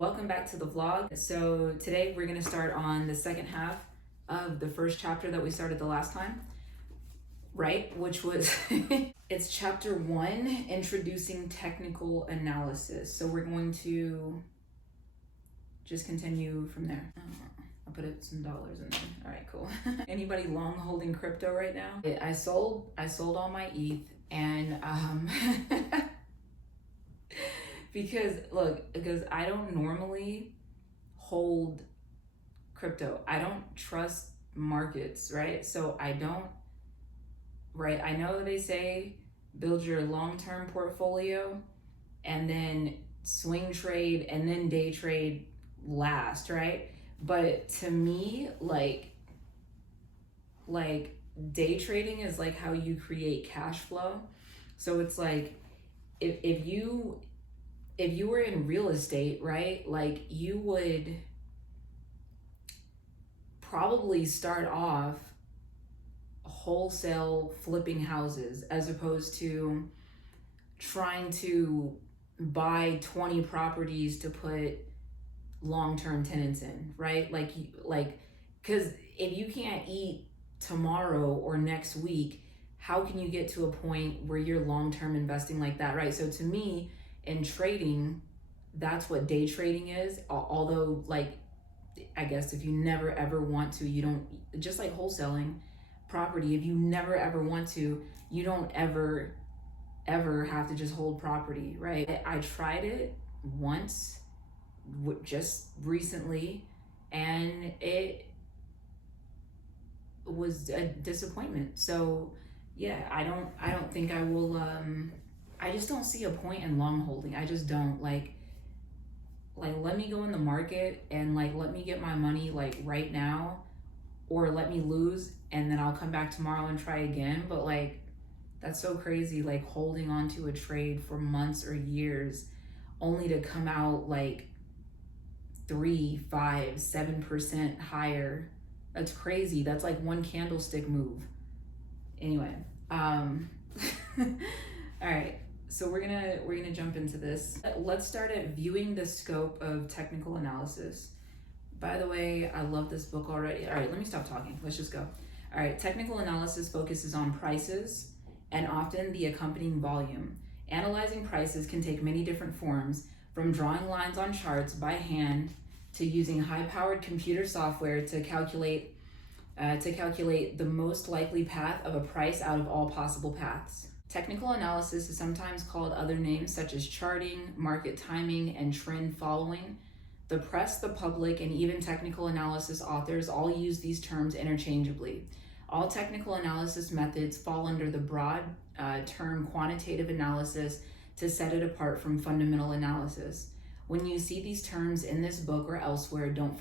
Welcome back to the vlog. So today we're gonna start on the second half of the first chapter that we started the last time, right? Which was, it's chapter 1, introducing technical analysis. So we're going to just continue from there. I'll put some dollars in there. All right, cool. Anybody long holding crypto right now? I sold all my ETH and because I don't normally hold crypto. I don't trust markets, right? So I don't, right? I know they say build your long-term portfolio and then swing trade and then day trade last, right? But to me, like day trading is like how you create cash flow. So it's like if you were in real estate, right? Like you would probably start off wholesale flipping houses as opposed to trying to buy 20 properties to put long-term tenants in, right? Like because if you can't eat tomorrow or next week, how can you get to a point where you're long-term investing like that, right? So to me, in trading, that's what day trading is. Although, like, I guess if you never ever want to, you don't, just like wholesaling property, if you never ever want to, you don't ever have to just hold property, right? I tried it once just recently and it was a disappointment. So yeah, I don't think I will I just don't see a point in long holding. I just don't like let me go in the market and like let me get my money like right now, or let me lose and then I'll come back tomorrow and try again. But like that's so crazy, like holding on to a trade for months or years only to come out like 3, 5, 7% higher. That's crazy. That's like one candlestick move. Anyway, all right. So we're gonna jump into this. Let's start at viewing the scope of technical analysis. By the way, I love this book already. All right, let me stop talking. Let's just go. All right, technical analysis focuses on prices and often the accompanying volume. Analyzing prices can take many different forms, from drawing lines on charts by hand to using high-powered computer software to calculate the most likely path of a price out of all possible paths. Technical analysis is sometimes called other names such as charting, market timing, and trend following. The press, the public, and even technical analysis authors all use these terms interchangeably. All technical analysis methods fall under the broad term quantitative analysis to set it apart from fundamental analysis. When you see these terms in this book or elsewhere, don't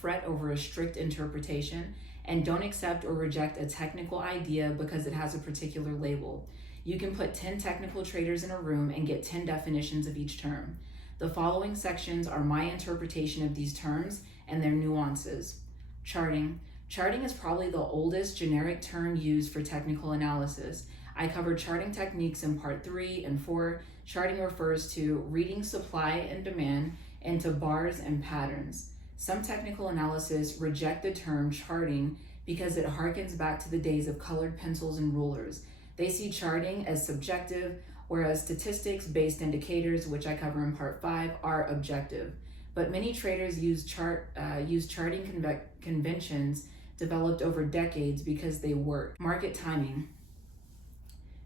fret over a strict interpretation, and don't accept or reject a technical idea because it has a particular label. You can put 10 technical traders in a room and get 10 definitions of each term. The following sections are my interpretation of these terms and their nuances. Charting. Charting is probably the oldest generic term used for technical analysis. I covered charting techniques in part 3 and 4. Charting refers to reading supply and demand into bars and patterns. Some technical analysis reject the term charting because it harkens back to the days of colored pencils and rulers. They see charting as subjective, whereas statistics-based indicators, which I cover in part 5, are objective. But many traders use charting conventions developed over decades because they work. Market timing.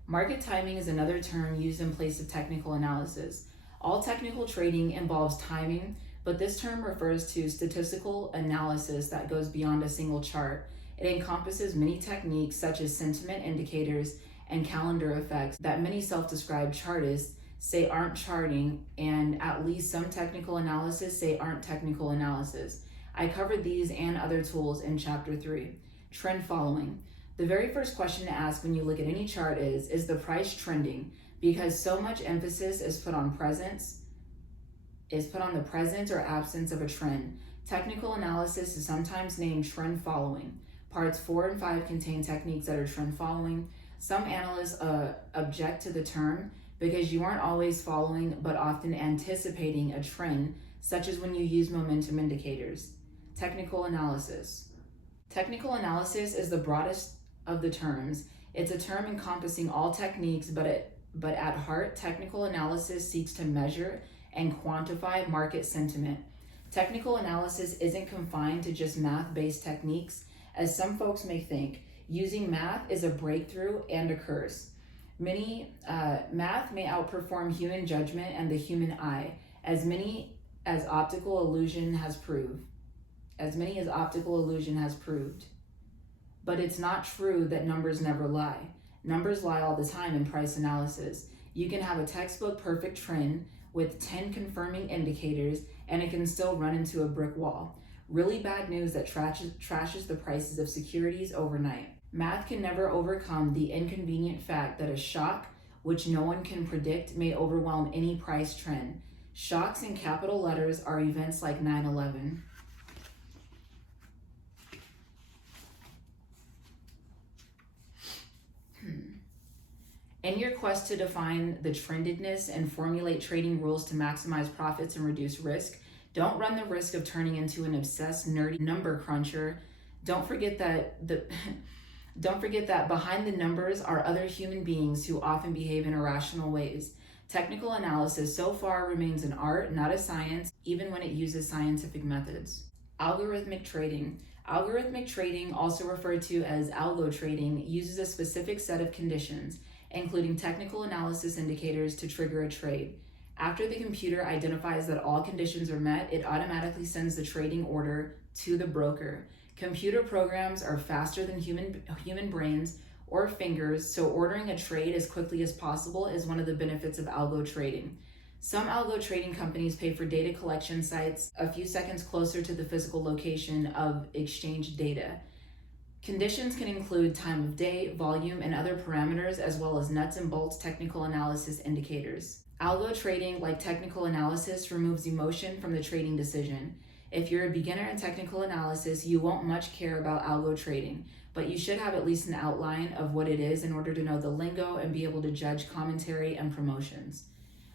Market timing is another term used in place of technical analysis. All technical trading involves timing, but this term refers to statistical analysis that goes beyond a single chart. It encompasses many techniques such as sentiment indicators and calendar effects that many self-described chartists say aren't charting, and at least some technical analysis say aren't technical analysis. I covered these and other tools in chapter 3. Trend following. The very first question to ask when you look at any chart is the price trending? Because so much emphasis is put on the presence or absence of a trend. Technical analysis is sometimes named trend following. Parts 4 and 5 contain techniques that are trend following. Some analysts object to the term because you aren't always following but often anticipating a trend, such as when you use momentum indicators. Technical analysis. Technical analysis is the broadest of the terms. It's a term encompassing all techniques, but at heart, technical analysis seeks to measure and quantify market sentiment. Technical analysis isn't confined to just math-based techniques, as some folks may think. Using math is a breakthrough and a curse. Math may outperform human judgment and the human eye, as optical illusion has proved. But it's not true that numbers never lie. Numbers lie all the time in price analysis. You can have a textbook perfect trend with 10 confirming indicators and it can still run into a brick wall. Really bad news that trashes the prices of securities overnight. Math can never overcome the inconvenient fact that a shock, which no one can predict, may overwhelm any price trend. Shocks in capital letters are events like 9/11. In your quest to define the trendedness and formulate trading rules to maximize profits and reduce risk, don't run the risk of turning into an obsessed, nerdy number cruncher. Don't forget that behind the numbers are other human beings who often behave in irrational ways. Technical analysis so far remains an art, not a science, even when it uses scientific methods. Algorithmic trading. Algorithmic trading, also referred to as algo trading, uses a specific set of conditions, including technical analysis indicators, to trigger a trade. After the computer identifies that all conditions are met, it automatically sends the trading order to the broker. Computer programs are faster than human brains or fingers, so ordering a trade as quickly as possible is one of the benefits of algo trading. Some algo trading companies pay for data collection sites a few seconds closer to the physical location of exchange data. Conditions can include time of day, volume, and other parameters, as well as nuts and bolts technical analysis indicators. Algo trading, like technical analysis, removes emotion from the trading decision. If you're a beginner in technical analysis, you won't much care about algo trading, but you should have at least an outline of what it is in order to know the lingo and be able to judge commentary and promotions.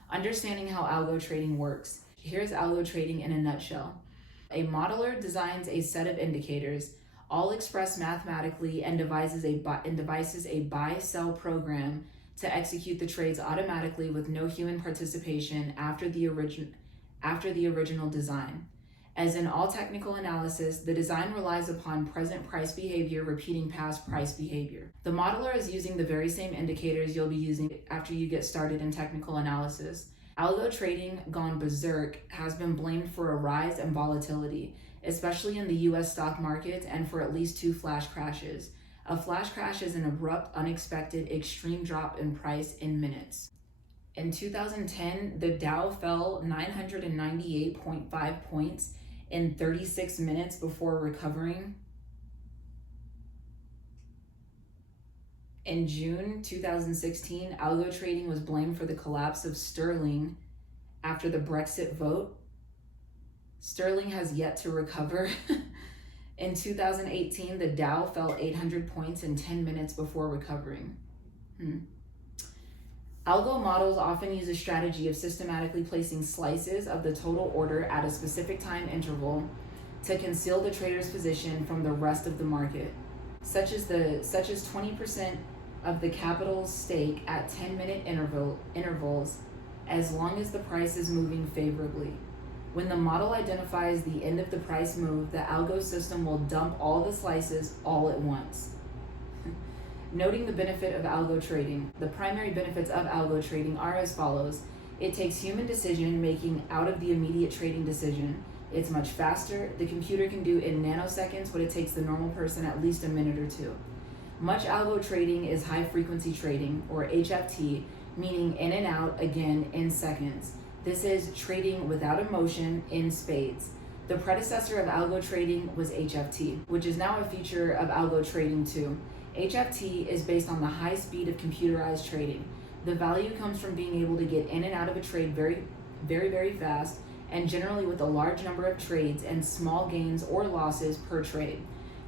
Understanding how algo trading works. Here's algo trading in a nutshell. A modeler designs a set of indicators, all expressed mathematically, and devises a buy-sell program to execute the trades automatically with no human participation after the original design. As in all technical analysis, the design relies upon present price behavior repeating past price behavior. The modeler is using the very same indicators you'll be using after you get started in technical analysis. Algo trading gone berserk has been blamed for a rise in volatility, especially in the US stock market, and for at least 2 flash crashes. A flash crash is an abrupt, unexpected, extreme drop in price in minutes. In 2010, the Dow fell 998.5 points in 36 minutes before recovering. In June 2016, algo trading was blamed for the collapse of sterling after the Brexit vote. Sterling has yet to recover. In 2018, the Dow fell 800 points in 10 minutes before recovering. Algo models often use a strategy of systematically placing slices of the total order at a specific time interval to conceal the trader's position from the rest of the market, such as 20% of the capital's stake at 10-minute intervals, as long as the price is moving favorably. When the model identifies the end of the price move, the algo system will dump all the slices all at once. Noting the benefit of algo trading. The primary benefits of algo trading are as follows. It takes human decision making out of the immediate trading decision. It's much faster. The computer can do in nanoseconds what it takes the normal person at least a minute or two. Much algo trading is high frequency trading, or HFT, meaning in and out again in seconds. This is trading without emotion in spades. The predecessor of algo trading was HFT, which is now a feature of algo trading too. HFT is based on the high speed of computerized trading. The value comes from being able to get in and out of a trade very, very, very fast, and generally with a large number of trades and small gains or losses per trade.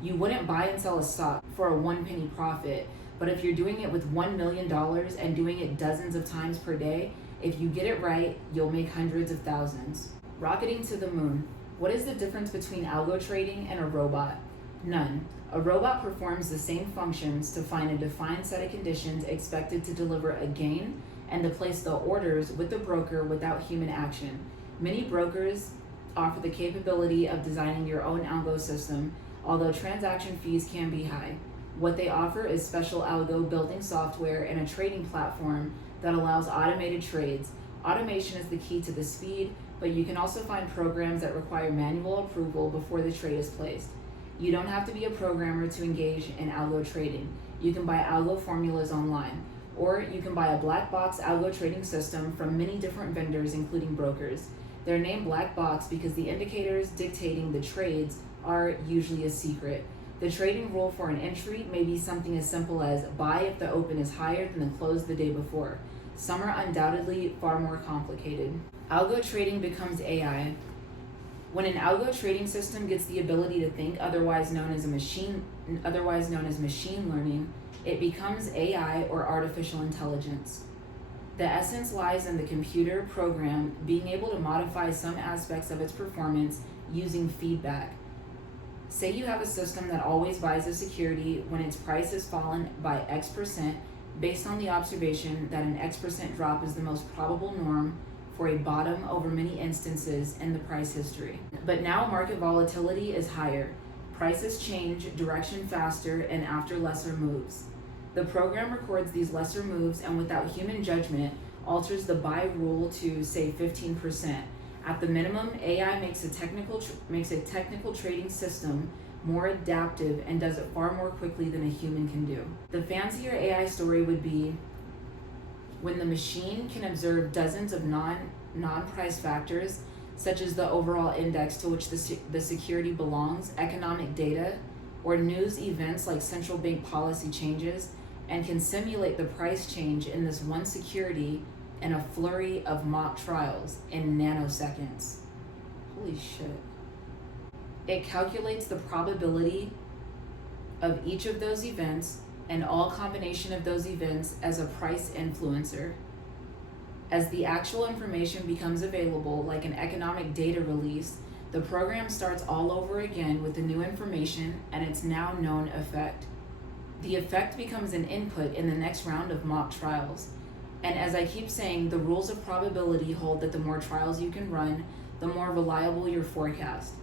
You wouldn't buy and sell a stock for a 1 penny profit, but if you're doing it with $1 million and doing it dozens of times per day, if you get it right, you'll make hundreds of thousands. Rocketing to the moon. What is the difference between algo trading and a robot? None. A robot performs the same functions to find a defined set of conditions expected to deliver a gain and to place the orders with the broker without human action. Many brokers offer the capability of designing your own algo system, although transaction fees can be high. What they offer is special algo building software and a trading platform that allows automated trades. Automation is the key to the speed, but you can also find programs that require manual approval before the trade is placed. You don't have to be a programmer to engage in algo trading. You can buy algo formulas online, or you can buy a black box algo trading system from many different vendors, including brokers. They're named black box because the indicators dictating the trades are usually a secret. The trading rule for an entry may be something as simple as buy if the open is higher than the close the day before. Some are undoubtedly far more complicated. Algo trading becomes AI. When an algo trading system gets the ability to think, otherwise known as machine learning, it becomes AI or artificial intelligence. The essence lies in the computer program being able to modify some aspects of its performance using feedback. Say you have a system that always buys a security when its price has fallen by X% based on the observation that an X% drop is the most probable norm for a bottom over many instances in the price history. But now market volatility is higher. Prices change direction faster and after lesser moves. The program records these lesser moves and without human judgment alters the buy rule to say 15%. At the minimum, AI makes a technical trading system more adaptive and does it far more quickly than a human can do. The fancier AI story would be when the machine can observe dozens of non-price factors, such as the overall index to which the security belongs, economic data, or news events like central bank policy changes, and can simulate the price change in this one security in a flurry of mock trials in nanoseconds. Holy shit. It calculates the probability of each of those events and all combination of those events as a price influencer. As the actual information becomes available, like an economic data release, the program starts all over again with the new information and its now known effect. The effect becomes an input in the next round of mock trials. And as I keep saying, the rules of probability hold that the more trials you can run, the more reliable your forecast.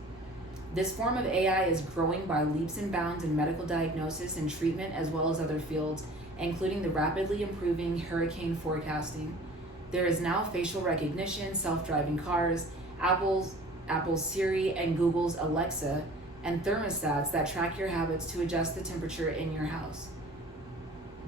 This form of AI is growing by leaps and bounds in medical diagnosis and treatment, as well as other fields, including the rapidly improving hurricane forecasting. There is now facial recognition, self-driving cars, Apple's Siri and Google's Alexa, and thermostats that track your habits to adjust the temperature in your house.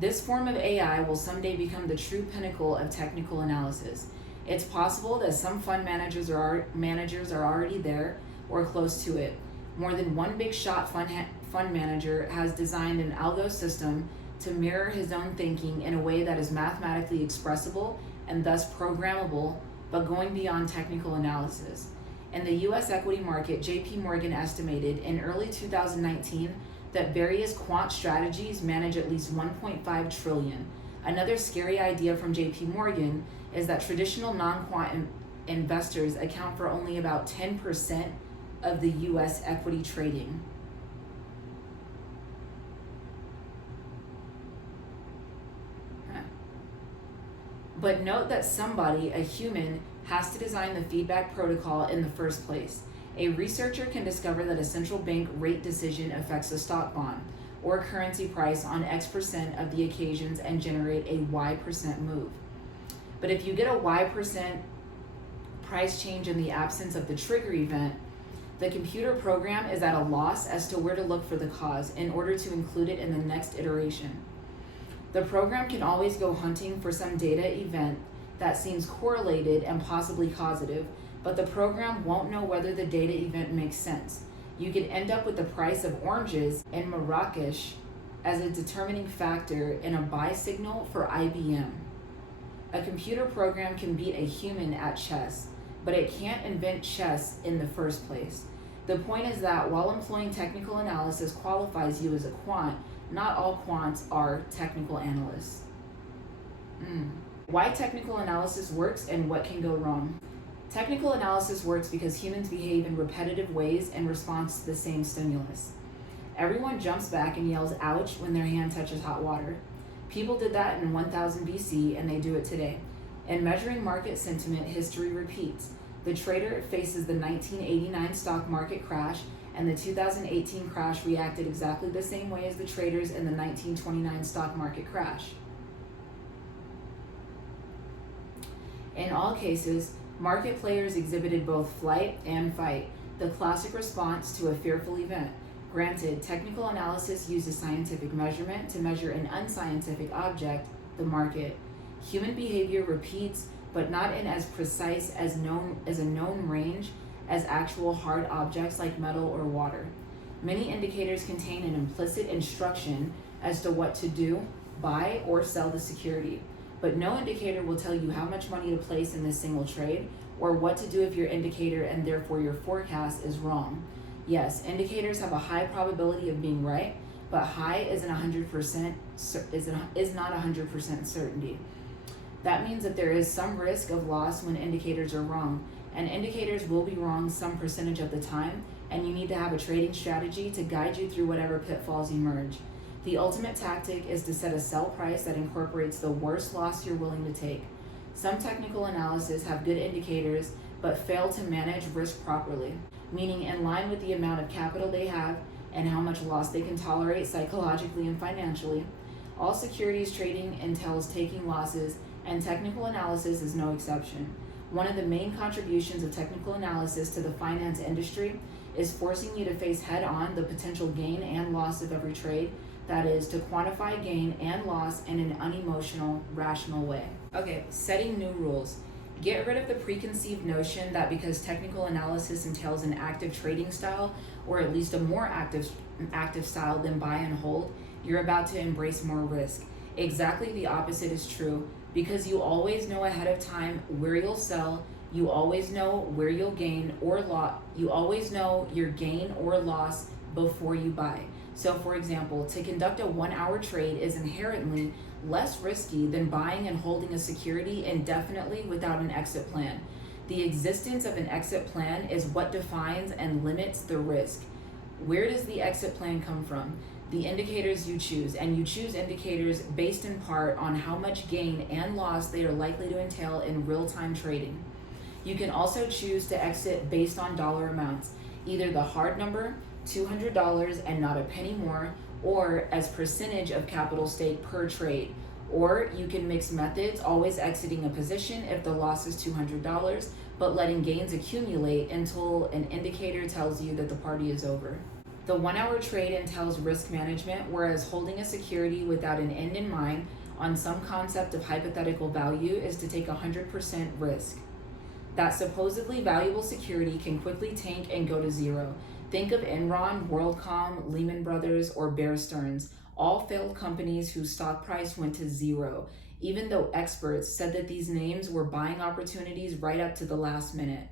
This form of AI will someday become the true pinnacle of technical analysis. It's possible that some fund managers are already there or close to it. More than one big shot fund manager has designed an algo system to mirror his own thinking in a way that is mathematically expressible and thus programmable, but going beyond technical analysis. In the US equity market, JP Morgan estimated in early 2019 that various quant strategies manage at least 1.5 trillion. Another scary idea from JP Morgan is that traditional non-quant investors account for only about 10% of the US equity trading. But note that somebody, a human, has to design the feedback protocol in the first place. A researcher can discover that a central bank rate decision affects a stock bond or currency price on X% of the occasions and generate a Y% move. But if you get a Y% price change in the absence of the trigger event, the computer program is at a loss as to where to look for the cause in order to include it in the next iteration. The program can always go hunting for some data event that seems correlated and possibly causative, but the program won't know whether the data event makes sense. You could end up with the price of oranges in Marrakesh as a determining factor in a buy signal for IBM. A computer program can beat a human at chess, but it can't invent chess in the first place. The point is that while employing technical analysis qualifies you as a quant, not all quants are technical analysts. Why technical analysis works and what can go wrong. Technical analysis works because humans behave in repetitive ways in response to the same stimulus. Everyone jumps back and yells ouch when their hand touches hot water. People did that in 1000 BC and they do it today. In measuring market sentiment, history repeats. The trader faces the 1989 stock market crash, and the 2018 crash reacted exactly the same way as the traders in the 1929 stock market crash. In all cases, market players exhibited both flight and fight, the classic response to a fearful event. Granted, technical analysis uses scientific measurement to measure an unscientific object, the market. Human behavior repeats, but not in as precise as a known range as actual hard objects like metal or water. Many indicators contain an implicit instruction as to what to do, buy or sell the security. But no indicator will tell you how much money to place in this single trade or what to do if your indicator and therefore your forecast is wrong. Yes, indicators have a high probability of being right, but high isn't 100% is not 100% certainty. That means that there is some risk of loss when indicators are wrong, and indicators will be wrong some percentage of the time, and you need to have a trading strategy to guide you through whatever pitfalls emerge. The ultimate tactic is to set a sell price that incorporates the worst loss you're willing to take. Some technical analysis have good indicators but fail to manage risk properly, meaning in line with the amount of capital they have and how much loss they can tolerate psychologically and financially. All securities trading entails taking losses, and technical analysis is no exception. One of the main contributions of technical analysis to the finance industry is forcing you to face head-on the potential gain and loss of every trade. That is, to quantify gain and loss in an unemotional, rational way. Okay, setting new rules. Get rid of the preconceived notion that because technical analysis entails an active trading style, or at least a more active style than buy and hold, you're about to embrace more risk. Exactly the opposite is true. Because you always know ahead of time where you'll sell, you always know where you'll gain or loss. You always know your gain or loss before you buy. So for example, to conduct a 1 hour trade is inherently less risky than buying and holding a security indefinitely without an exit plan. The existence of an exit plan is what defines and limits the risk. Where does the exit plan come from? The indicators you choose, and you choose indicators based in part on how much gain and loss they are likely to entail in real-time trading. You can also choose to exit based on dollar amounts, either the hard number, $200 and not a penny more, or as percentage of capital stake per trade. Or you can mix methods, always exiting a position if the loss is $200, but letting gains accumulate until an indicator tells you that the party is over. The 1 hour trade entails risk management, whereas holding a security without an end in mind on some concept of hypothetical value is to take 100% risk. That supposedly valuable security can quickly tank and go to zero. Think of Enron, WorldCom, Lehman Brothers, or Bear Stearns, all failed companies whose stock price went to zero, even though experts said that these names were buying opportunities right up to the last minute.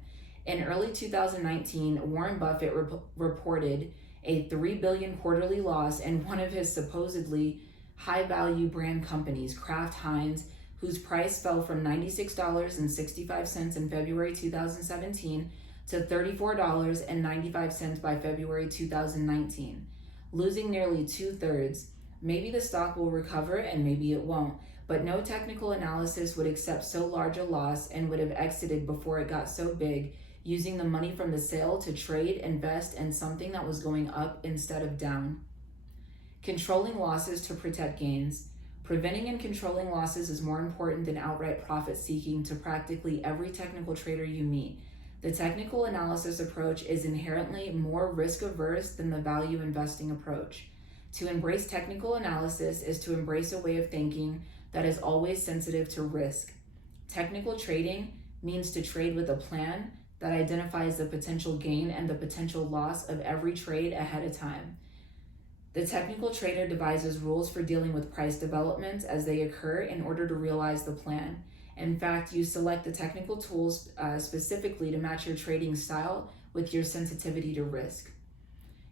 In early 2019, Warren Buffett reported a $3 billion quarterly loss in one of his supposedly high-value brand companies, Kraft Heinz, whose price fell from $96.65 in February 2017 to $34.95 by February 2019, losing nearly 2/3. Maybe the stock will recover and maybe it won't, but no technical analysis would accept so large a loss and would have exited before it got so big, using the money from the sale to trade, invest in something that was going up instead of down. Controlling losses to protect gains. Preventing and controlling losses is more important than outright profit seeking to practically every technical trader you meet. The technical analysis approach is inherently more risk averse than the value investing approach. To embrace technical analysis is to embrace a way of thinking that is always sensitive to risk. Technical trading means to trade with a plan that identifies the potential gain and the potential loss of every trade ahead of time. The technical trader devises rules for dealing with price developments as they occur in order to realize the plan. In fact, you select the technical tools specifically to match your trading style with your sensitivity to risk.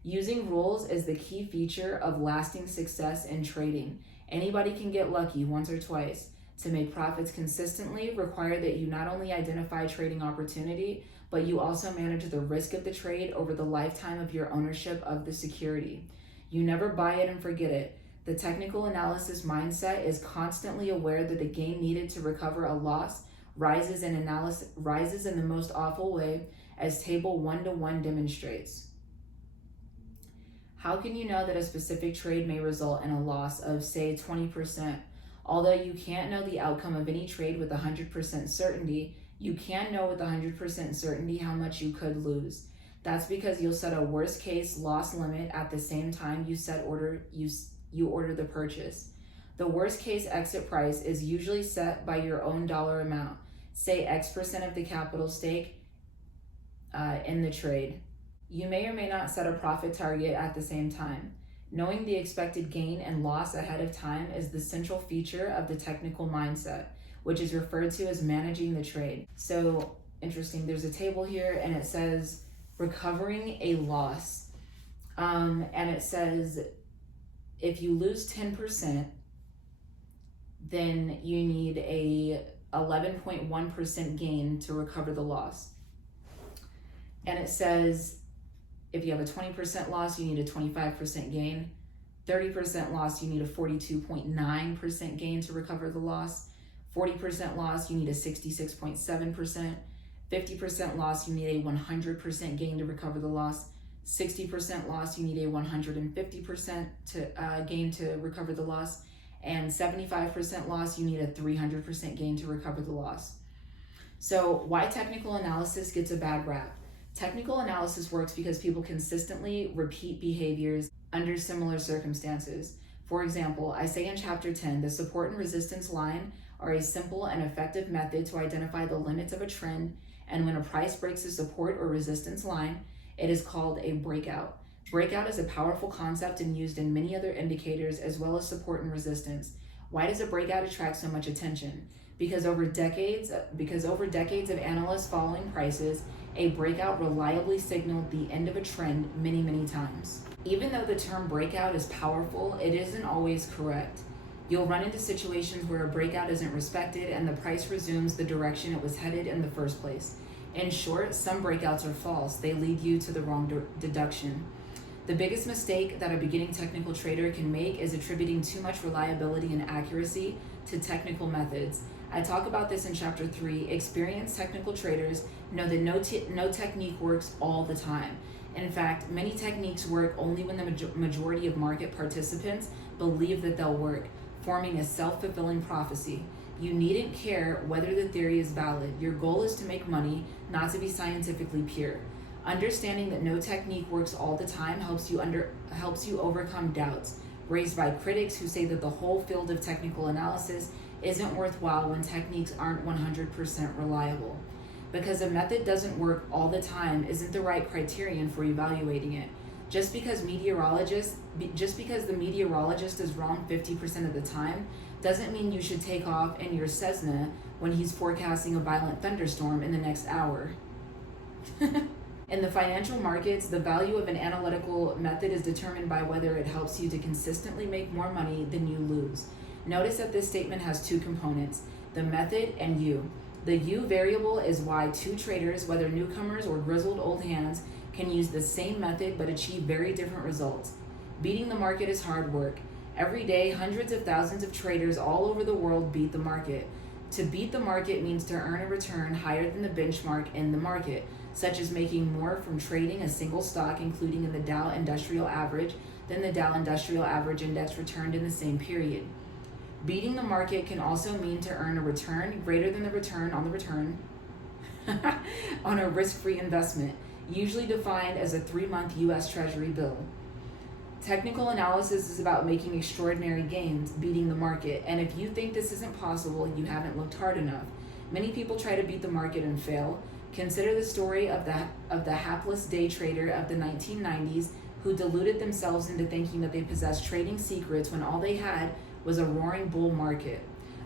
Using rules is the key feature of lasting success in trading. Anybody can get lucky once or twice. To make profits consistently require that you not only identify trading opportunity, but you also manage the risk of the trade over the lifetime of your ownership of the security. You never buy it and forget it. The technical analysis mindset is constantly aware that the gain needed to recover a loss rises in the most awful way, as table 1-to-1 demonstrates. How can you know that a specific trade may result in a loss of, say, 20%? Although you can't know the outcome of any trade with 100% certainty, you can know with 100% certainty how much you could lose. That's because you'll set a worst case loss limit at the same time you order the purchase. The worst case exit price is usually set by your own dollar amount, say X% of the capital stake in the trade. You may or may not set a profit target at the same time. Knowing the expected gain and loss ahead of time is the central feature of the technical mindset, which is referred to as managing the trade. So interesting, there's a table here and it says recovering a loss. And it says if you lose 10%, then you need a 11.1% gain to recover the loss. And it says if you have a 20% loss, you need a 25% gain. 30% loss, you need a 42.9% gain to recover the loss. 40% loss, you need a 66.7%. 50% loss, you need a 100% gain to recover the loss. 60% loss, you need a 150% gain to recover the loss. And 75% loss, you need a 300% gain to recover the loss. So why technical analysis gets a bad rap? Technical analysis works because people consistently repeat behaviors under similar circumstances. For example, I say in chapter 10, the support and resistance line are a simple and effective method to identify the limits of a trend, and when a price breaks the support or resistance line, it is called a breakout. Breakout is a powerful concept and used in many other indicators as well as support and resistance. Why does a breakout attract so much attention? Because over decades of analysts following prices, a breakout reliably signaled the end of a trend many, many times. Even though the term breakout is powerful, it isn't always correct. You'll run into situations where a breakout isn't respected and the price resumes the direction it was headed in the first place. In short, some breakouts are false. They lead you to the wrong deduction. The biggest mistake that a beginning technical trader can make is attributing too much reliability and accuracy to technical methods. I talk about this in chapter 3. Experienced technical traders know that no technique works all the time. In fact, many techniques work only when the majority of market participants believe that they'll work, forming a self-fulfilling prophecy. You needn't care whether the theory is valid. Your goal is to make money, not to be scientifically pure. Understanding that no technique works all the time helps you overcome doubts raised by critics who say that the whole field of technical analysis isn't worthwhile when techniques aren't 100% reliable. Because a method doesn't work all the time isn't the right criterion for evaluating it. Just because the meteorologist is wrong 50% of the time doesn't mean you should take off in your Cessna when he's forecasting a violent thunderstorm in the next hour. In the financial markets, the value of an analytical method is determined by whether it helps you to consistently make more money than you lose. Notice that this statement has two components, the method and you. The you variable is why two traders, whether newcomers or grizzled old hands, can use the same method but achieve very different results. Beating the market is hard work. Every day, hundreds of thousands of traders all over the world beat the market. To beat the market means to earn a return higher than the benchmark in the market, such as making more from trading a single stock, including in the Dow Industrial Average, than the Dow Industrial Average Index returned in the same period. Beating the market can also mean to earn a return greater than the return on the return on a risk-free investment, usually defined as a 3-month U.S. Treasury bill. Technical analysis is about making extraordinary gains, beating the market, and if you think this isn't possible, you haven't looked hard enough. Many people try to beat the market and fail. Consider the story of the hapless day trader of the 1990s who deluded themselves into thinking that they possessed trading secrets when all they had was a roaring bull market.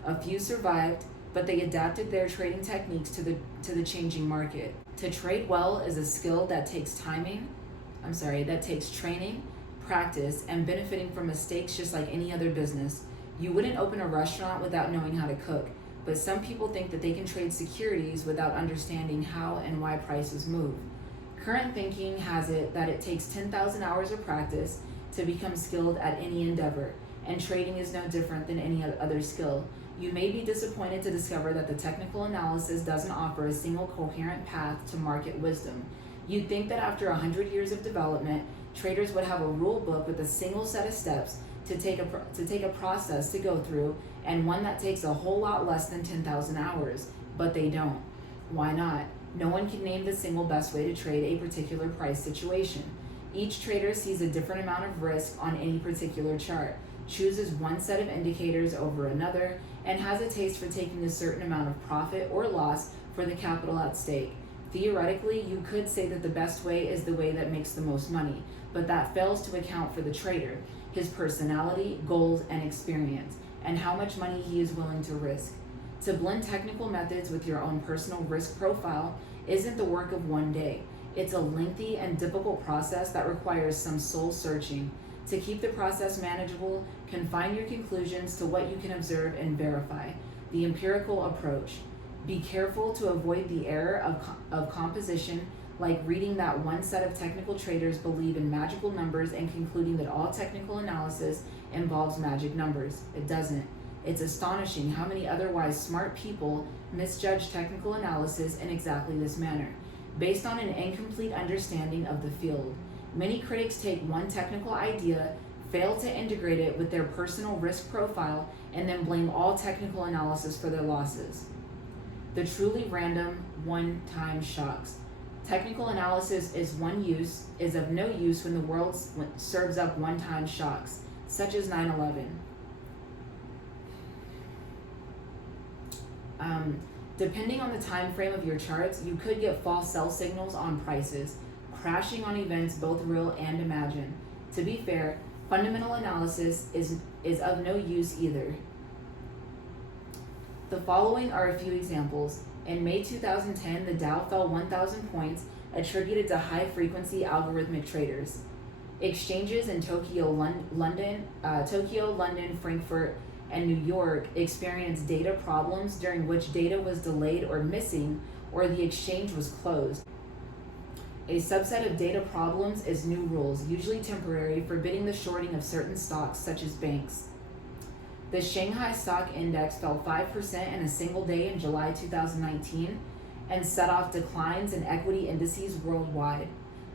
A few survived, but they adapted their trading techniques to the changing market. To trade well is a skill that takes that takes training, practice, and benefiting from mistakes just like any other business. You wouldn't open a restaurant without knowing how to cook, but some people think that they can trade securities without understanding how and why prices move. Current thinking has it that it takes 10,000 hours of practice to become skilled at any endeavor, and trading is no different than any other skill. You may be disappointed to discover that the technical analysis doesn't offer a single coherent path to market wisdom. You'd think that after 100 years of development, traders would have a rule book with a single set of steps to take a process to go through, and one that takes a whole lot less than 10,000 hours, but they don't. Why not? No one can name the single best way to trade a particular price situation. Each trader sees a different amount of risk on any particular chart, chooses one set of indicators over another, and has a taste for taking a certain amount of profit or loss for the capital at stake. Theoretically, you could say that the best way is the way that makes the most money, but that fails to account for the trader, his personality, goals, and experience, and how much money he is willing to risk. To blend technical methods with your own personal risk profile isn't the work of one day. It's a lengthy and difficult process that requires some soul searching. To keep the process manageable, confine your conclusions to what you can observe and verify. The empirical approach. Be careful to avoid the error of composition, like reading that one set of technical traders believe in magical numbers and concluding that all technical analysis involves magic numbers. It doesn't. It's astonishing how many otherwise smart people misjudge technical analysis in exactly this manner, based on an incomplete understanding of the field. Many critics take one technical idea, fail to integrate it with their personal risk profile, and then blame all technical analysis for their losses. The truly random one-time shocks. Technical analysis is of no use when the world serves up one-time shocks, such as 9/11. Depending on the time frame of your charts, you could get false sell signals on prices, crashing on events both real and imagined. To be fair, fundamental analysis is of no use either. The following are a few examples. In May 2010, the Dow fell 1,000 points, attributed to high-frequency algorithmic traders. Exchanges in Tokyo, London, Frankfurt, and New York experienced data problems during which data was delayed or missing, or the exchange was closed. A subset of data problems is new rules, usually temporary, forbidding the shorting of certain stocks, such as banks. The Shanghai Stock Index fell 5% in a single day in July 2019 and set off declines in equity indices worldwide.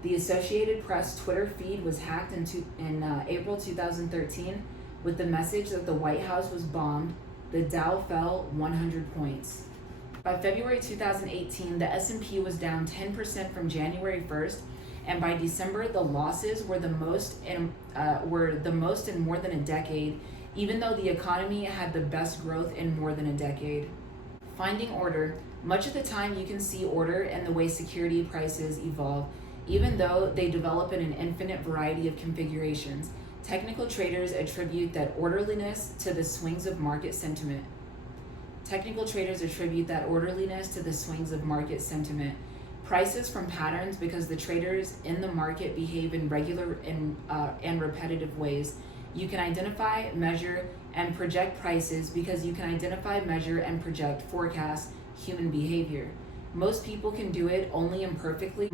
The Associated Press Twitter feed was hacked in April 2013 with the message that the White House was bombed. The Dow fell 100 points. By February 2018, the S&P was down 10% from January 1st, and by December, the losses were the most in more than a decade, even though the economy had the best growth in more than a decade. Finding order. Much of the time you can see order in the way security prices evolve, even though they develop in an infinite variety of configurations. Technical traders attribute that orderliness to the swings of market sentiment. Prices from patterns because the traders in the market behave in regular and repetitive ways. You can identify, measure, and project prices because you can identify, measure, and forecast human behavior. Most people can do it only imperfectly,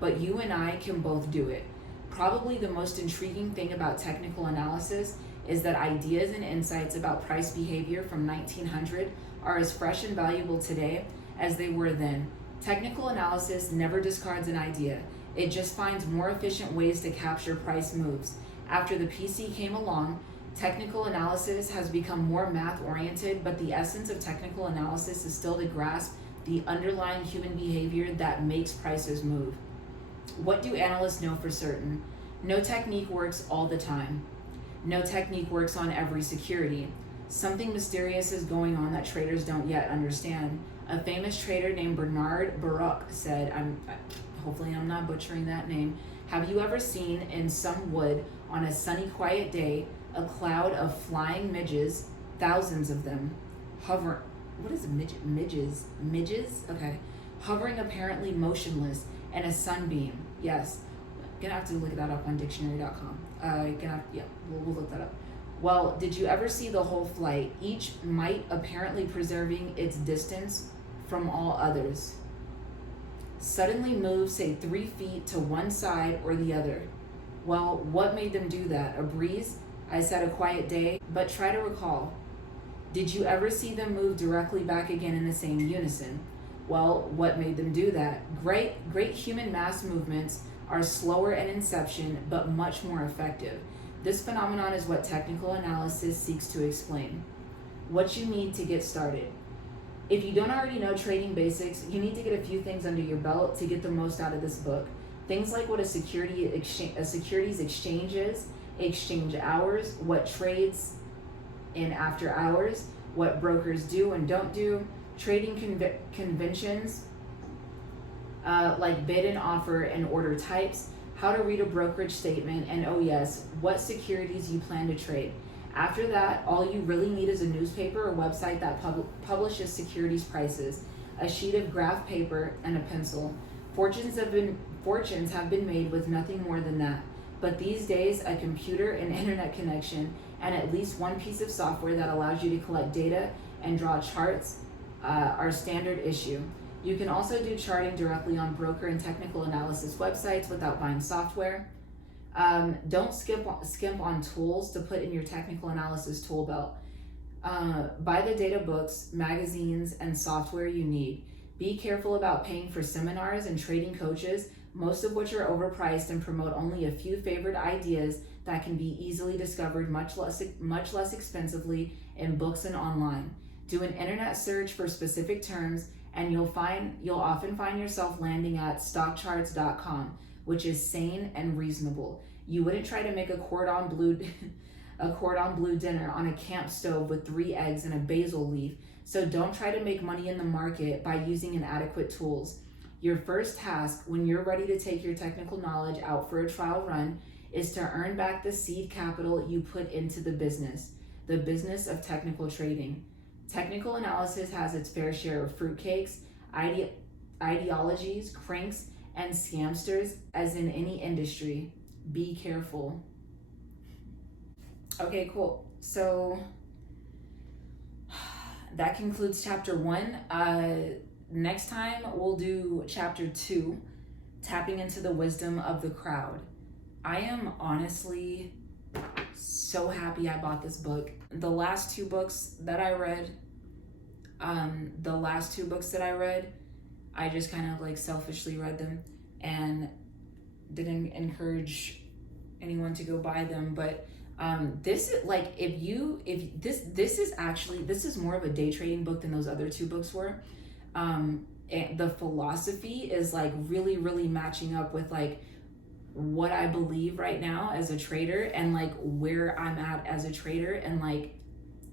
but you and I can both do it. Probably the most intriguing thing about technical analysis is that ideas and insights about price behavior from 1900 are as fresh and valuable today as they were then. Technical analysis never discards an idea. It just finds more efficient ways to capture price moves. After the PC came along, technical analysis has become more math-oriented, but the essence of technical analysis is still to grasp the underlying human behavior that makes prices move. What do analysts know for certain? No technique works all the time. No technique works on every security. Something mysterious is going on that traders don't yet understand. A famous trader named Bernard Baruch said, hopefully I'm not butchering that name, "Have you ever seen in some wood on a sunny, quiet day a cloud of flying midges, thousands of them, what is a midget? Midges? Okay. Hovering apparently motionless and a sunbeam. Yes. Gonna have to look that up on dictionary.com. We'll look that up. Well, did you ever see the whole flight? Each mite apparently preserving its distance from all others. Suddenly move, say 3 feet to one side or the other. Well, what made them do that? A breeze? I said a quiet day, but try to recall. Did you ever see them move directly back again in the same unison? Well, what made them do that? Great human mass movements are slower in inception, but much more effective. This phenomenon is what technical analysis seeks to explain. What you need to get started. If you don't already know trading basics, you need to get a few things under your belt to get the most out of this book. Things like what a securities exchange is, exchange hours, what trades in after hours, what brokers do and don't do, trading conventions like bid and offer and order types, how to read a brokerage statement, and oh yes, what securities you plan to trade. After that, all you really need is a newspaper or website that publishes securities prices, a sheet of graph paper, and a pencil. Fortunes have been made with nothing more than that. But these days, a computer, an internet connection, and at least one piece of software that allows you to collect data and draw charts are standard issue. You can also do charting directly on broker and technical analysis websites without buying software. Don't skimp on tools to put in your technical analysis tool belt. Buy the data books, magazines, and software you need. Be careful about paying for seminars and trading coaches, most of which are overpriced and promote only a few favored ideas that can be easily discovered much less expensively in books and online. Do an internet search for specific terms, and you'll often find yourself landing at stockcharts.com, which is sane and reasonable. You wouldn't try to make a cordon bleu dinner on a camp stove with 3 eggs and a basil leaf, so don't try to make money in the market by using inadequate tools. Your first task when you're ready to take your technical knowledge out for a trial run is to earn back the seed capital you put into the business of technical trading. Technical analysis has its fair share of fruitcakes, ideologies, cranks, and scamsters, as in any industry. Be careful. Okay, cool. So that concludes chapter 1. Next time we'll do chapter 2, tapping into the wisdom of the crowd. I am honestly so happy I bought this book. The last two books that I read, I just kind of like selfishly read them and didn't encourage anyone to go buy them. But this is like, this is more of a day trading book than those other 2 books were. And the philosophy is like really, really matching up with like what I believe right now as a trader, and like where I'm at as a trader, and like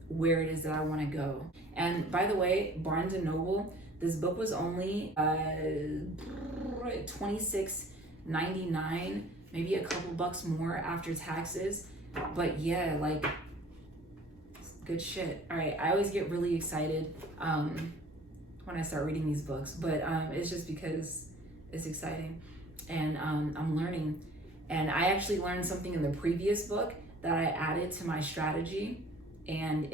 where it is that I want to go. And by the way, Barnes and Noble, this book was only $26.99, maybe a couple bucks more after taxes. But yeah, like good shit. All right, I always get really excited when I start reading these books, but it's just because it's exciting. And I'm learning, and I actually learned something in the previous book that I added to my strategy, and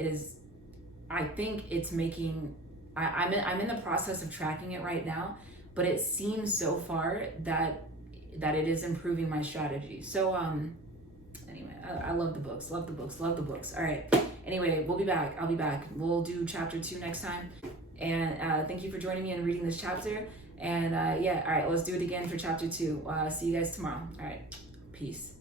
I think it's making, I'm in the process of tracking it right now, but it seems so far that it is improving my strategy. So anyway, I love the books. All right, anyway, I'll be back. We'll do chapter 2 next time, and thank you for joining me and reading this chapter. And all right, let's do it again for chapter 2. See you guys tomorrow. All right, peace.